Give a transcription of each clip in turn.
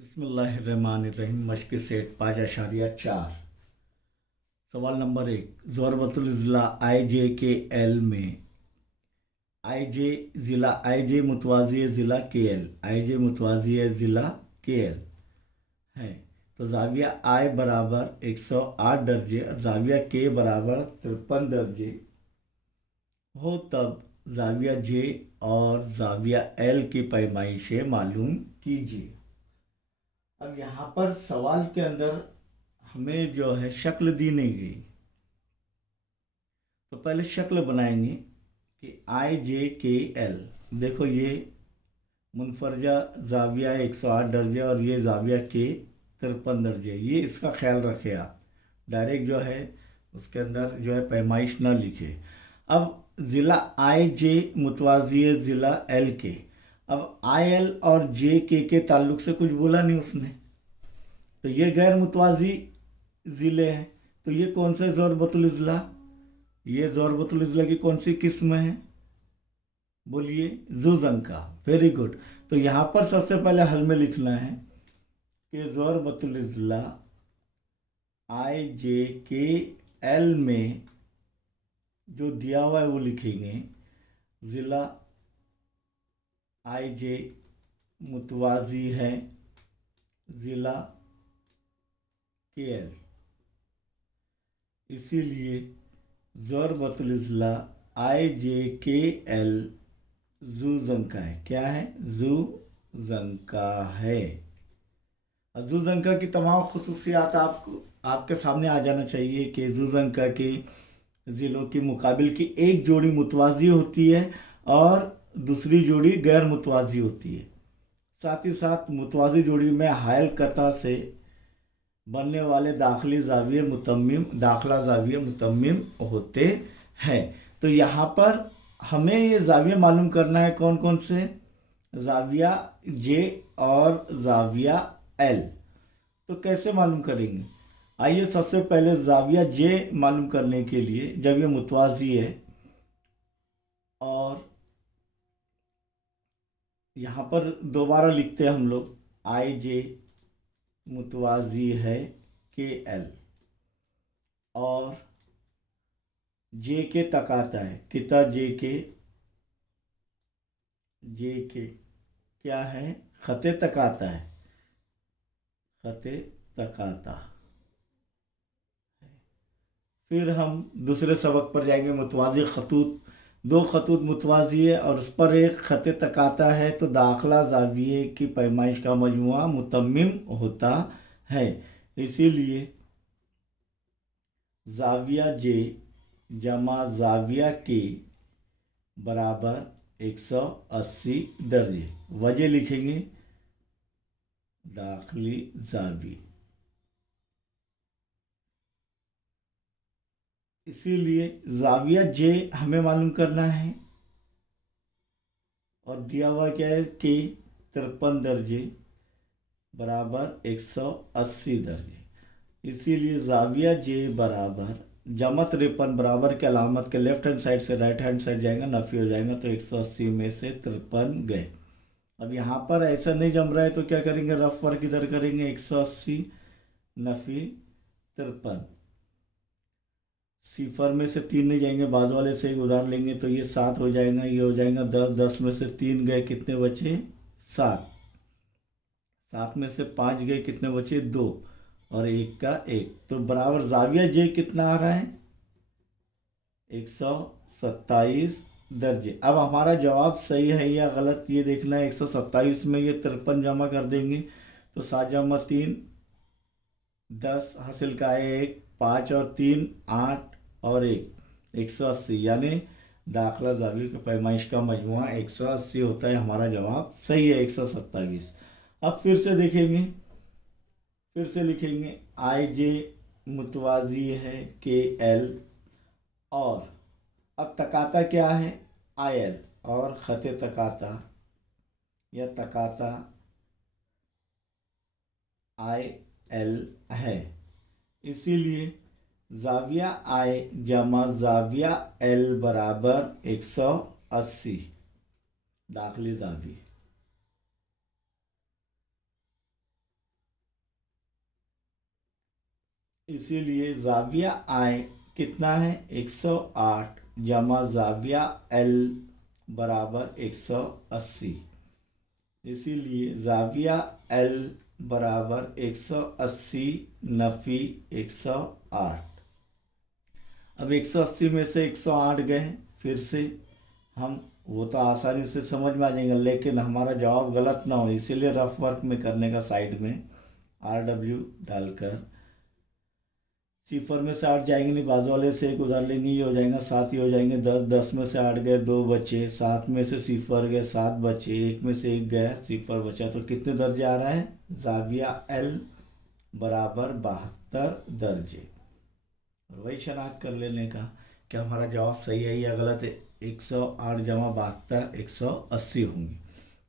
बिस्मिल्लाहिर्रहमानिर्रहीम। मश्क सेठ 5.4। सवाल नंबर 1, ज़ोरबतुल ज़िला आई जे के एल में आई जे ज़िला आई जे मुतवाज़ी ज़िला के एल आई जे मुतवाज़ी ज़िला के एल है। तो ज़ाविया आई बराबर 108 दर्जे और ज़ाविया के बराबर 53 दर्जे हो, तब ज़ाविया जे और ज़ाविया एल की पैमाइशें मालूम कीजिए। अब यहाँ पर सवाल के अंदर हमें जो है शक्ल दी नहीं गई, तो पहले शक्ल बनाएंगे कि आई जे के एल। देखो, ये मुनफरजा ज़ाविया 108 दर्जे और ये ज़ाविया के 53 दर्जे। ये इसका ख्याल रखें आप, डायरेक्ट जो है उसके अंदर जो है पैमाइश ना लिखे। अब ज़िला आई जे मुतवाज़ी ज़िला एल के। अब आई एल और जे के ताल्लुक से कुछ बोला नहीं उसने, तो ये गैर मुतवाज़ी ज़िले हैं। तो ये कौन सा ज़ोरबतुल ज़िला, ये ज़ोरबतुल ज़िला की कौन सी किस्म है? बोलिए, ज़ुज़ंका। Very good. तो यहाँ पर सबसे पहले हल में लिखना है कि ज़ोरबतुल ज़िला आई जे के एल में जो दिया हुआ है वो लिखेंगे। ज़िला आई जे मुतवाज़ी है ज़िला के एल, इसीलिए ज़ोरबतुल ज़िला आई जे के एल ज़ुज़ंका है। क्या है? ज़ुज़ंका है। ज़ुज़ंका की तमाम खुसूसियात आपको आपके सामने आ जाना चाहिए कि ज़ुज़ंका के ज़िलों के मुकाबिल की एक जोड़ी मुतवाज़ी होती है और दूसरी जोड़ी गैर मुतवाज़ी होती है। साथ ही साथ मुतवाज़ी जोड़ी में हायल कता से बनने वाले दाखिला ज़ाविया मुतम्मिम होते हैं। तो यहाँ पर हमें ये ज़ाविया मालूम करना है, कौन कौन से? ज़ाविया जे और ज़ाविया एल। तो कैसे मालूम करेंगे? आइए, सबसे पहले ज़ाविया जे मालूम करने के लिए, जब ये मुतवाज़ी है और यहाँ पर दोबारा लिखते हैं हम लोग, आई जे मुतवाज़ी है के एल और जे के तकाता है किता जे के क्या है? खते तकाता है, खते तकाता। फिर हम दूसरे सबक पर जाएंगे। मुतवाज़ी खतूत, दो खतूत मुतवाज़ी है और उस पर एक खते तकाता है, तो दाखिला ज़ाविये की पैमाइश का मजमुआ मुतम्मिम होता है। इसीलिए ज़ाविया जे जमा ज़ाविया के बराबर 180 दर्जे। वजह लिखेंगे दाखिली ज़ावी। इसीलिए ज़ाविया जे हमें मालूम करना है और दिया हुआ क्या है कि 53 दर्जे बराबर 180 दर्जे। इसीलिए ज़ाविया जे बराबर जमा 53 बराबर के अलामत के लेफ्ट हैंड साइड से राइट हैंड साइड जाएगा, नफ़ी हो जाएगा, तो 180 में से 53 गए। अब यहाँ पर ऐसा नहीं जम रहा है तो क्या करेंगे? रफ वर्क इधर करेंगे। 180 नफ़ी 53, सिफर में से 3 नहीं जाएंगे, बाजू वाले से एक उधार लेंगे तो ये 7 हो जाएगा, ये हो जाएगा 10। 10 में से 3 गए, कितने बचे? 7। 7 में से 5 गए, कितने बचे? 2 और 1 का 1। तो बराबर ज़ाविया जे कितना आ रहा है? 127 दर्जे। अब हमारा जवाब सही है या गलत ये देखना है। 127 में ये 53 जमा कर देंगे तो 7 जमा 3 10 हासिल का है 1, 5 और 3 8 और 1 180, यानी दाखिला ज़ाविया की पैमाइश का मजमुआ 180 होता है। हमारा जवाब सही है 127। अब फिर से देखेंगे, फिर से लिखेंगे आई जे मुतवाज़ी है के एल और अब तकाता क्या है? आई एल और खते तकाता या तकाता आई एल है। इसीलिए ज़ाविया आई जमा ज़ाविया एल बराबर 180 दाखिली ज़ावी। इसीलिए जाविया आई कितना है 108 जमा जाविया एल बराबर 180। इसीलिए जाविया एल बराबर 180 नफी 108। अब 180 में से 108 गए, फिर से हम वो तो आसानी से समझ में आ जाएंगे, लेकिन हमारा जवाब गलत ना हो इसीलिए रफ वर्क में करने का साइड में RW डालकर सिफर में से 8 जाएंगे नहीं, बाजू वाले से एक उधार लेंगे, ये हो जाएगा 7, ही हो जाएंगे 10, 10 में से 8 गए 2 बचे, 7 में से सिफर गए 7 बचे, 1 में से 1 गया सिफर बचा, तो कितने दर्जे आ रहा है जाविया एल बराबर 72 दर्जे। और वही शनाख्त कर लेने का कि हमारा जवाब सही है या गलत है। 108 जमा 72 180 होंगे।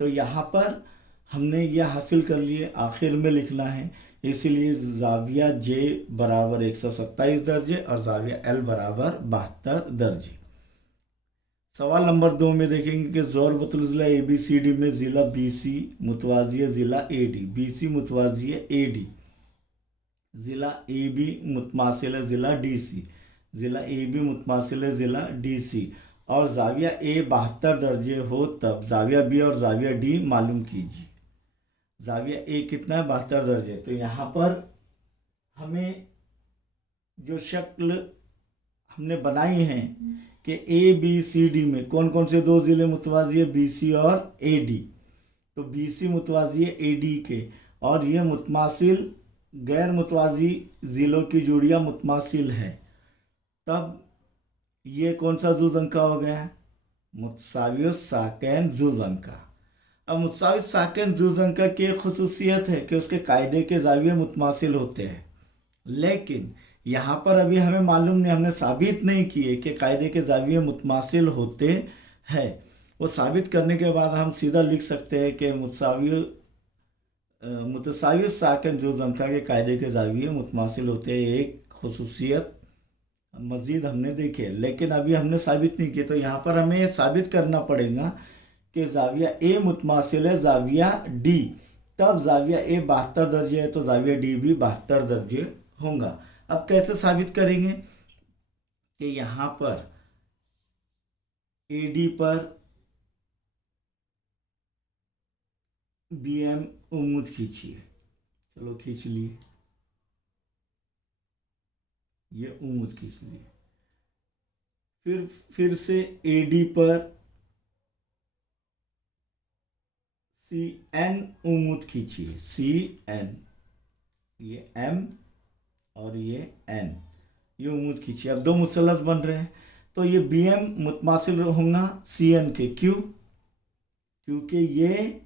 तो यहाँ पर हमने यह हासिल कर लिए, आखिर में लिखना है, इसलिए जाविया जे बराबर 127 दर्जे और जाविया एल बराबर 72 दर्जे। सवाल नंबर 2 में देखेंगे कि ज़ोरबतुल ज़िला ABCD में ज़िला BC मुतवाज़ी ज़िला AD, BC मुतवाज़ी AD, ज़िला AB मुतमासिल ज़िला DC, ज़िला AB मुतमासिल ज़िला DC और जाविया A 72 दर्जे हो तब जाविया B और जाविया D मालूम कीजिए। जाविया A कितना है 72 दर्जे। तो यहाँ पर हमें जो शक्ल हमने बनाई है कि ABCD में कौन कौन से दो ज़िले मुतवाज़ी है, BC और AD। तो BC मुतवाज़ी है AD के, और ये मुतमासिल गैर मुतवाज़ी ज़िलों की जोड़ियाँ मुतमासिल है, तब ये कौन सा जुज़ अंका हो गया मुतसावी साकैन जुज़ अंका। अब मुतसावी साकैन जुज़ अंका की एक खुसूसियत है कि उसके कायदे के ज़ाविये मुतमासिल होते हैं, लेकिन यहाँ पर अभी हमें मालूम नहीं, हमने साबित नहीं किए कि कायदे के ज़ाविये मुतमासिल होते हैं। वो साबित करने के बाद हम सीधा लिख सकते हैं कि मुतसावी साकन जुज़ अंका के कायदे के ज़ाविये मुतमासिल होते हैं। एक खुसूसियत मज़ीद हमने देखी, लेकिन अभी हमने साबित नहीं किए, तो यहाँ पर हमें ये साबित करना पड़ेगा कि ज़ाविया A मुतमासिल है ज़ाविया D, तब ज़ाविया A 72 दर्जे है तो ज़ाविया D भी 72 दर्जे होगा। अब कैसे साबित करेंगे कि यहाँ पर AD पर BM उम्मीद खींचिए, चलो खींच लिए, ये उम्मीद खींच लिए। फिर से AD पर CN उम्मीद खींचिए, CN, ये M और ये N, ये उम्मीद खींचिए। अब दो मुसल्लस बन रहे हैं, तो ये BM मुतमासिल होगा CN के, क्यों? क्योंकि ये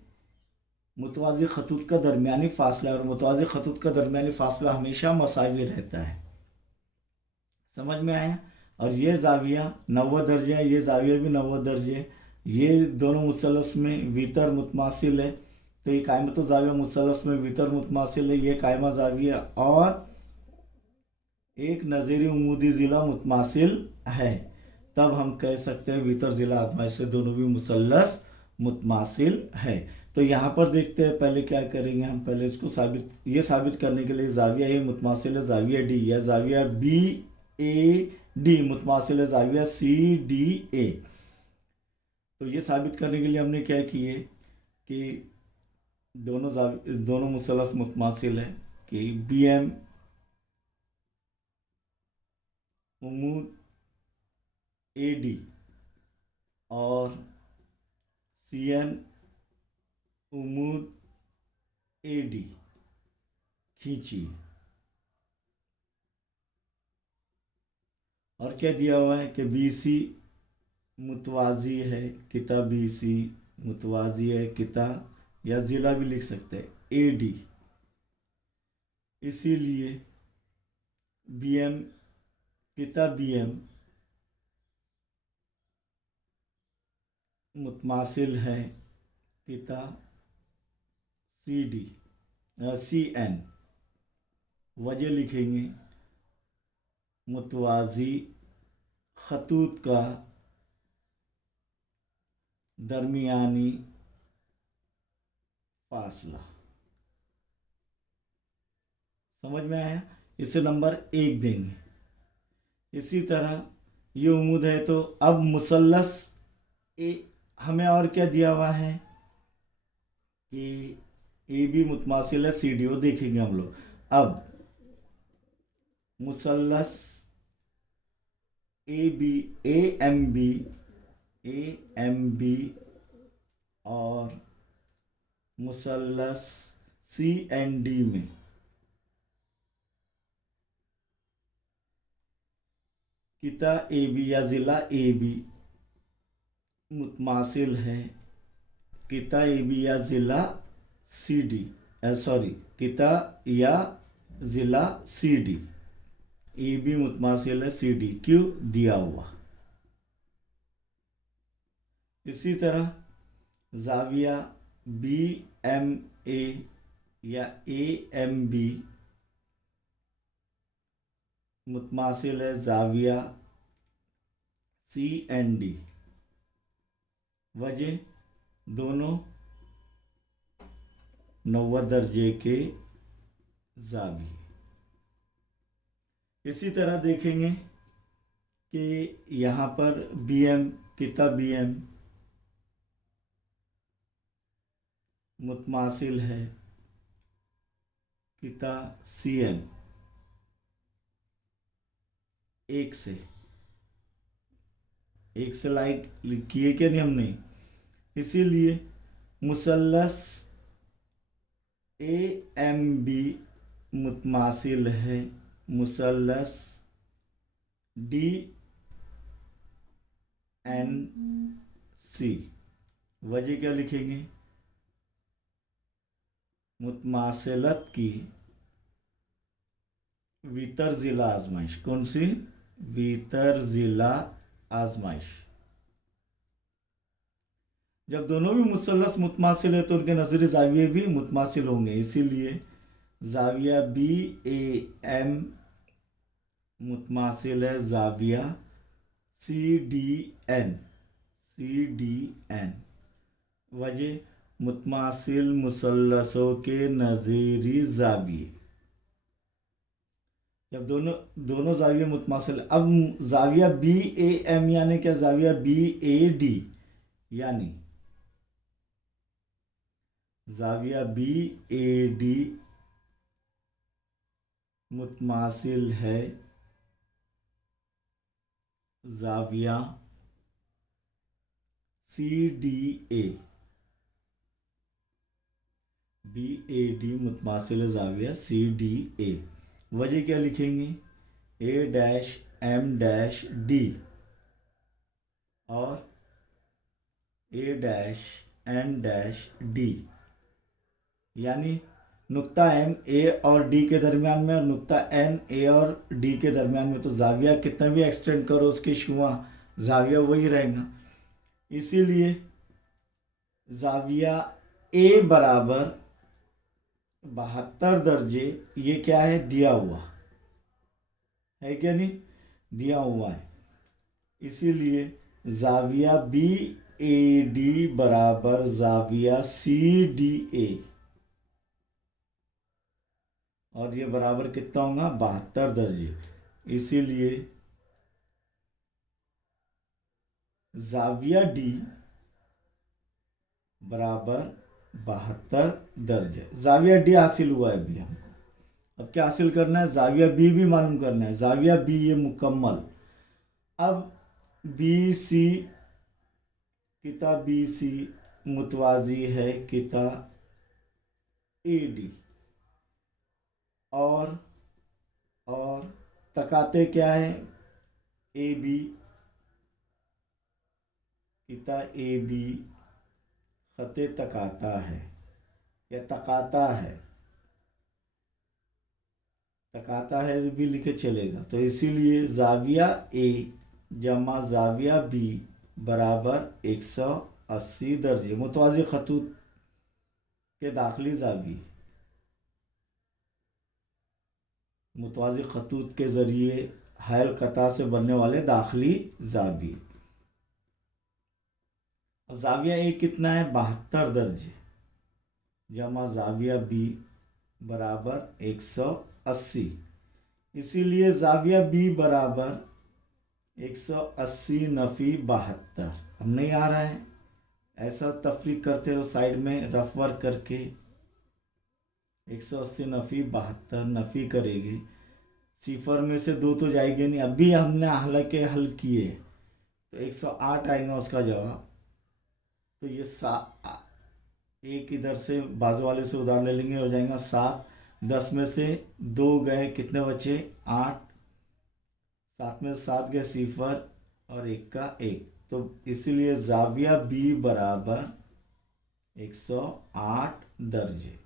मुतवाज़ी खतूत का दरमियानी फासला है और मुतवाज़ी खतूत का दरमियानी फासला हमेशा मसावी रहता है। समझ में आया? और ये ज़ाविया 90 दर्जे है, ये ज़ाविया भी 90 दर्जे, ये दोनों मुसल्लस में वितर मुतमासिल है, तो ये कायमत ज़ाविया मुसल्लस में वितर मुतमासिल है, ये कायमा ज़ाविया और एक नज़ीरी उमूदी ज़िला मुतमासिल है, तब हम कह सकते हैं वितर ज़िला आजमाइश से दोनों भी मुसल्लस मुतमासिल है। तो यहाँ पर देखते हैं पहले क्या करेंगे हम, पहले इसको ये साबित करने के लिए ज़ाविया A मुतमासिल है ज़ाविया D या ज़ाविया BAD मुतमासिल है ज़ाविया CDA। तो ये साबित करने के लिए हमने क्या किए कि दोनों मुसल्लस मुतमासिल है कि BM उमूद AD और CN उमूद AD खींचिए। और क्या दिया हुआ है कि BC मुतवाज़ी है किता, BC मुतवाज़ी है किता, या ज़िला भी लिख सकते हैं AD, इसीलिए BM किता BM मुतमासिल है किता CN। वजह लिखेंगे मुतवाज़ी खतूत का दरमियानी फासला। समझ में आया? इसे नंबर 1 देंगे। इसी तरह ये उम्मीद है। तो अब मुसल्लस ए हमें और क्या दिया हुआ है कि ए बी मुतमासिल है सी डी, वो देखेंगे हम लोग। अब मुसल्लस A B A M B और मुसल्लस सी एंड डी में किता ए बी या ज़िला ए बी मुतमासिल है किता ए बी या ज़िला सी डी, सॉरी, किता या ज़िला सी डी। ए बी मुतमासिल है सी डी, क्यों दिया हुआ। इसी तरह जाविया बी एम ए या ए एम बी मुतमासिल है जाविया सी एंड डी। वजह दोनों 90 दर्जे के जाविये। इसी तरह देखेंगे कि यहाँ पर बी एम किता बी एम मुतमासिल है किता सी एम एक से लाइक किए क्या नहीं हमने। इसीलिए मुसल्लस ए एम बी मुतमासिल है मुसल्लस डी एन सी। वजह क्या लिखेंगे, मुतमासिलत की वितर ज़िला आजमाइश। कौन सी? वितर ज़िला आजमाइश। जब दोनों भी मुसल्लस मुतमासिल है तो उनके नज़री ज़ाविये भी मुतमासिल होंगे। इसीलिए ज़ाविया बी ए एम मुतमासिल है ज़ाविया सी डी एन। वजह मुतमासिल मुसल्लसों के नज़ीरी ज़ाविये। जब दोनों ज़ाविये मुतमासिल, अब ज़ाविया बी ए एम यानी क्या, ज़ाविया बी ए डी यानी ज़ाविया बी ए डी मुतमासिल है ज़ाविया C D A. B A D मुतमासिल है ज़ाविया सी डी ए। वजह क्या लिखेंगे, A dash M dash D और A dash N dash D. यानी नुक्ता एम ए और डी के दरमियान में और नुक्ता एन ए और डी के दरमियान में। तो ज़ाविया कितना भी एक्सटेंड करो उसकी शुआ ज़ाविया वही रहेगा। इसीलिए ज़ाविया ए बराबर 72 दर्जे, ये क्या है, दिया हुआ है क्या नहीं, दिया हुआ है। इसीलिए ज़ाविया बी ए डी बराबर ज़ाविया सी डी ए, और ये बराबर कितना होगा, 72 दर्जे। इसीलिए ज़ाविया डी बराबर 72 दर्जे। ज़ाविया डी हासिल हुआ है अभी हमको। अब क्या हासिल करना है, ज़ाविया बी भी मालूम करना है। ज़ाविया बी ये मुकम्मल। अब बी सी किता बी सी मुतवाज़ी है किता ए डी, और तकाते क्या है, ए बी किता ए बी खते तकाता है या तकाता है भी लिखे चलेगा। तो इसीलिए ज़ाविया ए जमा ज़ाविया बी बराबर 180 दर्जे। मुतवाज़ी खतूत के दाखिली ज़ाविये, मुतवाज़ी खतूत के ज़रिए हायल कता से बनने वाले दाखिली ज़ाविये। अब ज़ाविया ए कितना है, 72 दर्जे जमा ज़ाविया बी बराबर 180। इसीलिए जाविया बी बराबर 180 नफ़ी 72। अब नहीं आ रहा है, ऐसा तफरीक करते हो साइड में रफ वर्क करके। 180 नफ़ी 72 नफ़ी करेंगे, सिफर में से 2 तो जाएंगे नहीं। अभी हमने हालांकि हल किए तो 108 आएगा उसका जवाब। तो ये एक इधर से बाजू वाले से उधार ले लेंगे, हो जाएगा 7। 10 में से 2 गए, कितने बचे? 8। 7 में से 7 गए, सिफर और 1 का 1। तो इसीलिए जाविया बी बराबर 108 दर्जे।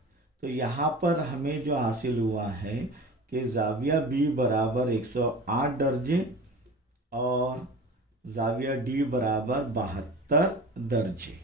तो यहाँ पर हमें जो हासिल हुआ है कि जाविया बी बराबर 108 दर्जे और जाविया डी बराबर 72 दर्जे।